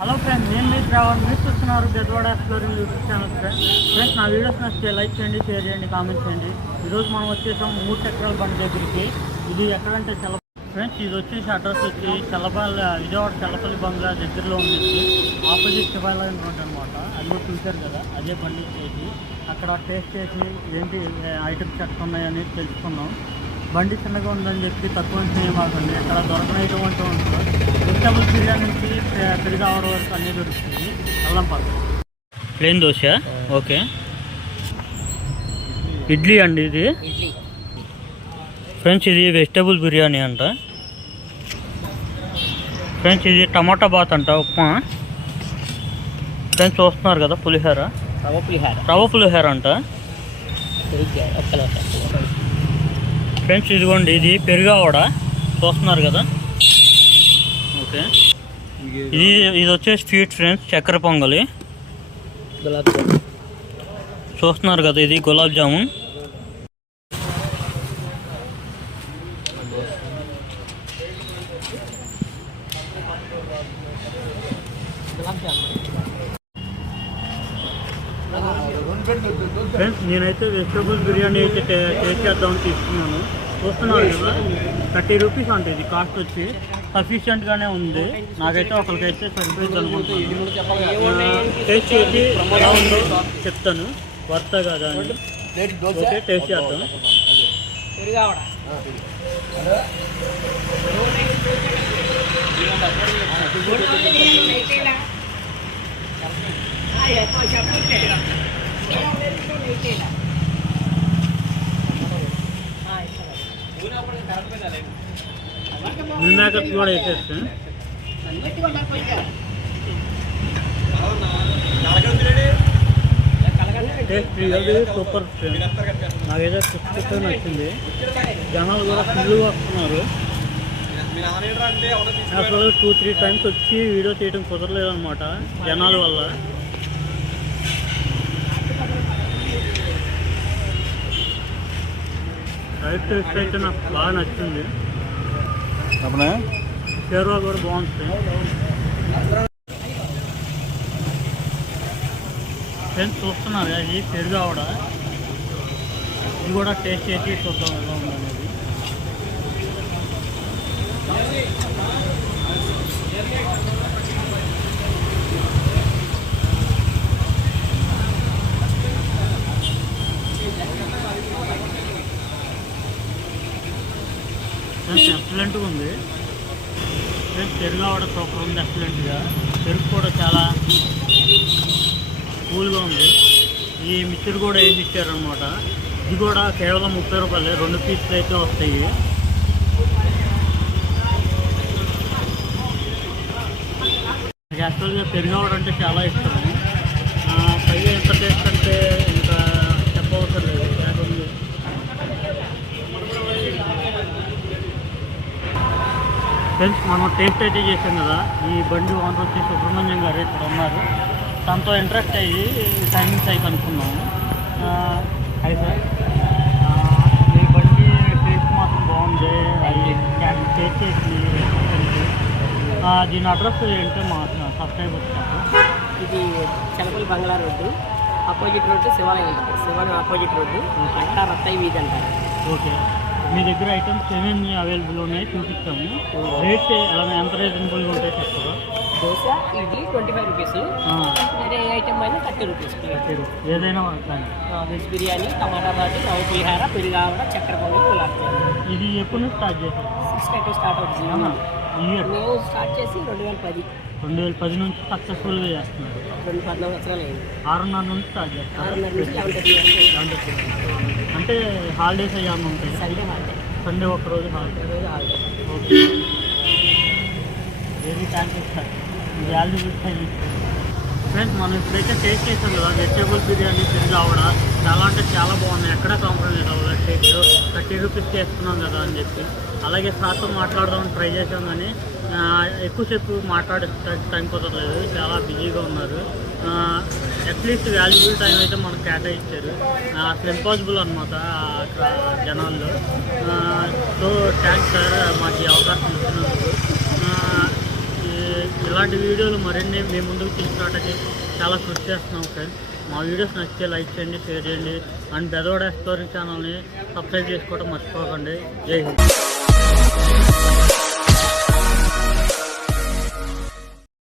Hello friends నేను మీ శ్రావణ్ మీరు చూస్తున్నారు Gedwada exploring YouTube channel friends friends నా వీడియోస్ నచ్చితే లైక్ చేయండి షేర్ చేయండి కామెంట్ చేయండి. ఈరోజు మనం వచ్చేసాం మూడు చక్రాల బండి దగ్గరికి. ఇది ఎక్కడంటే చల్ల ఫ్రెండ్స్ ఇది వచ్చేసి అడ్రస్ వచ్చి చల్లపల్లి విజయవాడ చల్లపల్లి బంగ్లా దగ్గరలో ఉంది ఆపోజిట్ శివాలయం రోడ్ అనమాట అది కూడా చూశారు కదా అదే బండి చేసి అక్కడ టేస్ట్ చేసి ఏంటి ఐటమ్స్ ఎక్కడ ఉన్నాయని తెలుసుకున్నాం. బండి చిన్నగా ఉందని చెప్పి తక్కువ చేయమాకండి. అక్కడ దొరకనటువంటి ఉంటుంది వెజిటబుల్ బిర్యానీ నుంచి పెరుగావర వరకు అన్నీ దొరుకుతుంది అల్లం పాలు ప్లేన్ దోశ? ఓకే. ఇడ్లీ అండి ఇది? ఇడ్లీ. ఫ్రెండ్స్ ఇది వెజిటబుల్ బిర్యానీ అంట. ఫ్రెండ్స్ ఇది టమాటా బాత్ అంట ఉప్మా. ఫ్రెండ్స్ చూస్తున్నారు కదా పులిహోర. రవ్వ పులిహార. రవ్వ పులిహోర అంట. ఫ్రెండ్స్ ఇదిగోండి ఇది పెరుగావడ చూస్తున్నారు కదా? ఓకే. ఇది ఇది వచ్చేసి స్వీట్ ఫ్రెండ్స్ చక్కెర పొంగలి. గులాబ్ చూస్తున్నారు కదా ఇది గులాబ్ జామున్. గులాబ్ జామున్. ఫ్రెండ్స్ నేనైతే వెజిటబుల్ బిర్యానీ అయితే టే- టేస్ట్ చేద్దామని తీసుకున్నాను. చూస్తున్నాను కదా థర్టీ రూపీస్ అంటే ఇది కాస్ట్ వచ్చి. సఫిషియంట్గానే ఉంది. నాకైతే ఒకరికైతే సరిపోయింది అనుకుంటున్నాను టేస్ట్ చేసి ఎలా ఉందో చెప్తాను. వర్త కదా అని. ఓకే టేస్ట్ చేద్దాం. చెప్పండి మేకర్స్ కూడా వేసేస్తాను సూపర్ నాకైతే పుస్తకం నచ్చింది. జనాలు కూడా ఫుల్గా వస్తున్నారు. అసలు టూ త్రీ టైమ్స్ వచ్చి వీడియో చేయడం కుదరలేదు అనమాట జనాల వల్ల. రైట్ టేస్ట్ అయితే నాకు బాగా నచ్చింది. షేర్వా కూడా బాగుంటుంది ఫ్రెండ్స్ చూస్తున్నారు అది పెరుగు ఆవిడ. ఇది కూడా టేస్ట్ చేసి చూద్దాం ఎలా ఉందనేది. ఫ్రెండ్స్ ఎక్సలెంట్గా ఉంది. ఫ్రెండ్స్ పెరుగు కూడా సూపర్ ఉంది ఎక్సలెంట్గా. పెరుగు కూడా చాలా కూల్గా ఉంది. ఈ మిక్చర్ కూడా వేసి ఇచ్చారనమాట? ఇది కూడా కేవలం ముప్పై రూపాయలే రెండు పీసులు అయితే వస్తాయి. నాకు యాక్చువల్గా పెరుగవడం అంటే చాలా ఇష్టం. పైగా ఎంత టేస్ట్ అంటే ఫ్రెండ్స్ మనం టేస్ట్ అయితే చేసాం కదా. ఈ బండి ఓనర్ వచ్చి సుబ్రహ్మణ్యం గారు ఇక్కడ ఉన్నారు. తనతో ఇంట్రెస్ట్ అయ్యి టైమింగ్స్ అయి కనుక్కున్నాము. అది సార్ మీ బండి టేస్ట్ మాత్రం బాగుంది. అది టేస్ట్ చేసి దీని అడ్రస్ ఏంటో మా సబ్స్క్రైబర్స్ ఇది Chalapalli Bangla road opposite road శివాలయం శివాలయం ఆపోజిట్ రోడ్డు. అట్ట రత్తయ్య వీధి అంటారు. ఓకే. మీ దగ్గర ఐటమ్స్ ఏమేమి అవైలబుల్ ఉన్నాయి చూపిస్తాము. రేట్స్ ఎలా ఎంత రీజనబుల్గా ఉంటాయి చెప్తారా dosa idli twenty five rupees వేరే ఐటమ్ అయినా థర్టీ రూపీస్. ఏదైనా వెజ్ బిర్యానీ టమాటా బాటి రవ్వ పులిహార పెరుగావడ చక్కెర పొంగల్ గులాబ్ ఇది ఎప్పుడు నుంచి స్టార్ట్ చేశారు? సిక్స్ థర్టీ స్టార్ట్ అవుతుంది. మేము స్టార్ట్ చేసి రెండు వేల పది. రెండు వేల పది నుంచి సక్సెస్ఫుల్గా చేస్తున్నారు. రెండు పద్నాలుగు సంవత్సరాలు అయింది ఆరున్నర నుంచి స్టార్ట్ చేస్తారు. ఆరున్నర నుంచి లెవెన్ థర్టీ అంటే హాలిడేస్ అయ్యాము ఉంటాయి. సండే హాలిడే సండే ఒక రోజు హాలిడే రోజు holiday okay very thank you sir value friends మనం ఇప్పుడైతే టేస్ట్ చేసాం కదా వెజిటేబుల్ బిర్యానీ తిరిగి ఆవిడ. చాలా అంటే చాలా బాగున్నాయి. ఎక్కడ కాంప్రమైజ్ అవ్వలేదు టేస్ట్ థర్టీ రూపీస్ చేస్తున్నాం కదా అని చెప్పి. అలాగే సార్తో మాట్లాడదామని ట్రై చేసాం కానీ ఎక్కువసేపు మాట్లాడే టైం కుదరలేదు. చాలా బిజీగా ఉన్నారు. అట్లీస్ట్ వాల్యుబుల్ టైం అయితే మనకు కేటాయించారు. అసలు ఇంపాసిబుల్ అనమాట అక్కడ జనాల్లో. సో థ్యాంక్స్ సార్ మాకు ఈ అవకాశం ఇచ్చినందుకు. ఇలాంటి వీడియోలు మరిన్ని మీ ముందుకు తీసుకురావడానికి చాలా కృషి చేస్తున్నాం సార్ మా వీడియోస్ నచ్చితే లైక్ చేయండి షేర్ చేయండి. అండ్ బెదవాడ ఎక్స్ప్లోరింగ్ ఛానల్ని సబ్స్క్రైబ్ చేసుకోవడం మర్చిపోకండి. జై హింద్.